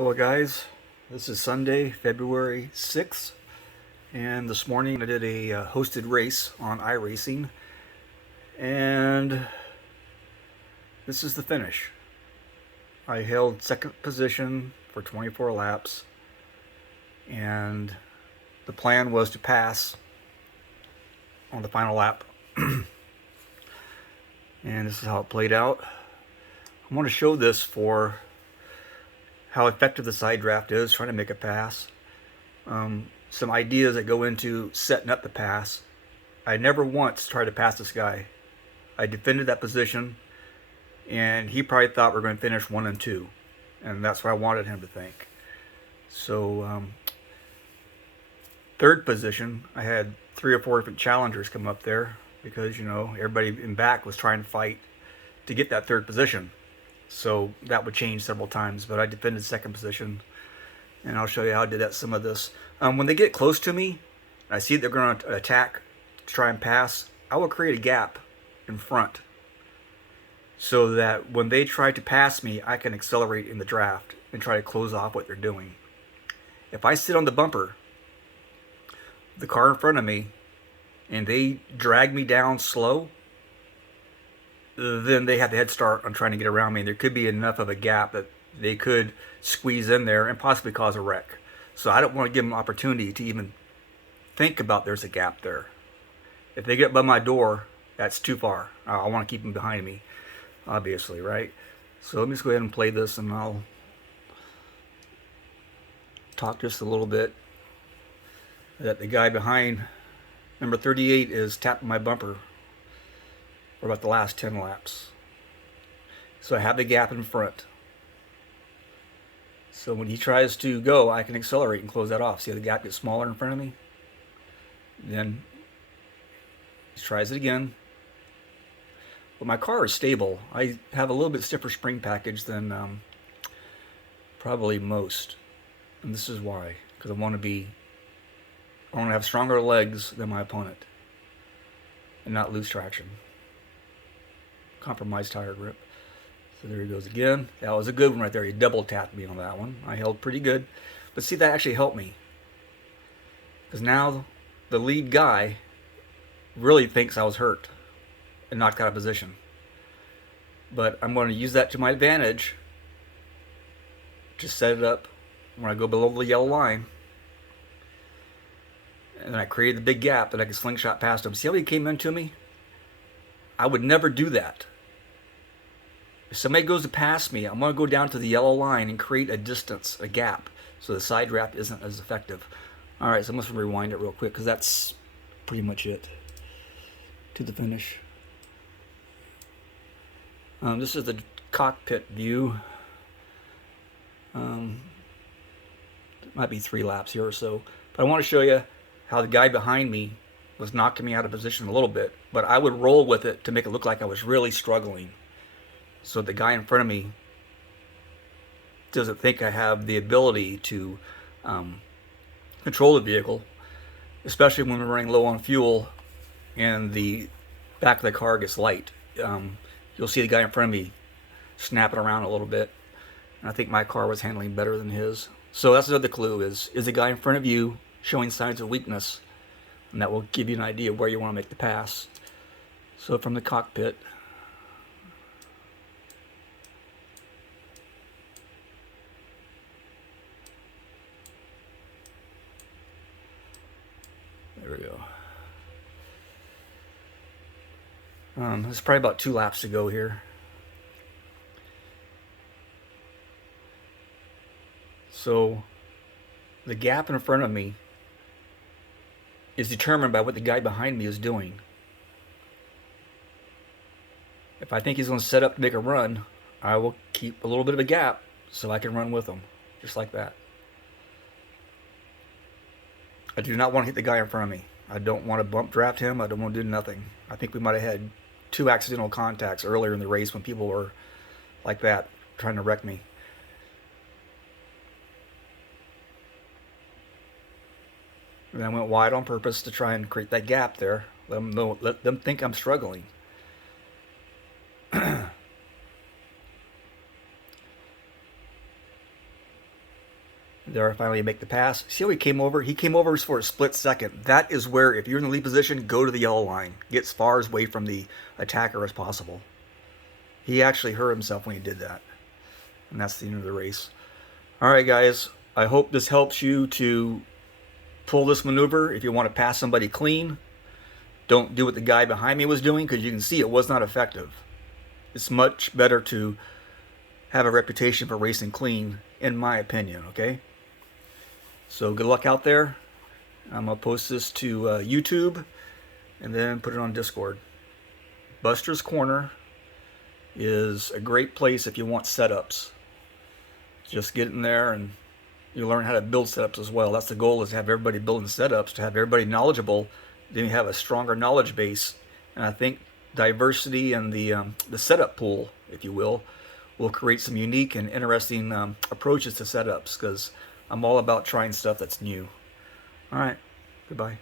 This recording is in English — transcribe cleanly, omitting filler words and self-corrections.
Hello guys, this is Sunday, February 6th, and this morning I did a hosted race on iRacing, and this is the finish. I held second position for 24 laps, and the plan was to pass on the final lap, and this is how it played out. I want to show this for how effective the side draft is, trying to make a pass. Some ideas that go into setting up the pass. I never once tried to pass this guy. I defended that position, and he probably thought we were going to finish 1 and 2, and that's what I wanted him to think. So, third position, I had 3 or 4 different challengers come up there because, you know, everybody in back was trying to fight to get that third position. So that would change several times, but I defended second position, and I'll show you how I did that. Some of this. When they get close to me, I see they're going to attack to try and pass, I will create a gap in front so that when they try to pass me, I can accelerate in the draft and try to close off what they're doing. If I sit on the bumper, the car in front of me, and they drag me down slow, then they have the head start on trying to get around me. There could be enough of a gap that they could squeeze in there and possibly cause a wreck. So I don't want to give them an opportunity to even think about there's a gap there. If they get by my door, that's too far. I want to keep them behind me, obviously, right? So let me just go ahead and play this, and I'll talk just a little bit. That the guy behind number 38 is tapping my bumper for about the last 10 laps. So I have the gap in front. So when he tries to go, I can accelerate and close that off. See how the gap gets smaller in front of me? Then he tries it again. But my car is stable. I have a little bit stiffer spring package than probably most. And this is why. Because I want to have stronger legs than my opponent and not lose traction. Compromised tire grip. So there he goes again. That was a good one right there. He double tapped me on that one. I held pretty good. But see, that actually helped me. Because now the lead guy really thinks I was hurt and knocked out of position. But I'm going to use that to my advantage. Just set it up when I go below the yellow line. And then I created the big gap that I could slingshot past him. See how he came into me? I would never do that. If somebody goes to pass me, I'm going to go down to the yellow line and create a distance, a gap, so the side draft isn't as effective. All right, so I'm just going to rewind it real quick because that's pretty much it to the finish. This is the cockpit view. It might be 3 laps here or so, but I want to show you how the guy behind me was knocking me out of position a little bit, but I would roll with it to make it look like I was really struggling. So the guy in front of me doesn't think I have the ability to control the vehicle, especially when we're running low on fuel and the back of the car gets light. You'll see the guy in front of me snapping around a little bit, and I think my car was handling better than his. So that's another clue, is the guy in front of you showing signs of weakness? And that will give you an idea of where you want to make the pass. So from the cockpit, there we go. There's probably about 2 laps to go here. So the gap in front of me is determined by what the guy behind me is doing. If I think he's going to set up to make a run, I will keep a little bit of a gap so I can run with him, just like that. I do not want to hit the guy in front of me. I don't want to bump draft him. I don't want to do nothing. I think we might have had 2 accidental contacts earlier in the race when people were like that, trying to wreck me. And I went wide on purpose to try and create that gap there. Let them think I'm struggling. There, I finally make the pass. See how he came over? He came over for a split second. That is where, if you're in the lead position, go to the yellow line. Get as far away from the attacker as possible. He actually hurt himself when he did that. And that's the end of the race. Alright guys, I hope this helps you to pull this maneuver. If you want to pass somebody clean, don't do what the guy behind me was doing, because you can see it was not effective. It's much better to have a reputation for racing clean, in my opinion, okay? So good luck out there. I'm going to post this to YouTube and then put it on Discord. Buster's Corner is a great place if you want setups. Just get in there and you learn how to build setups as well. That's the goal, is to have everybody building setups, to have everybody knowledgeable. Then you have a stronger knowledge base. And I think diversity and the setup pool, if you will create some unique and interesting approaches to setups, because I'm all about trying stuff that's new. All right, goodbye.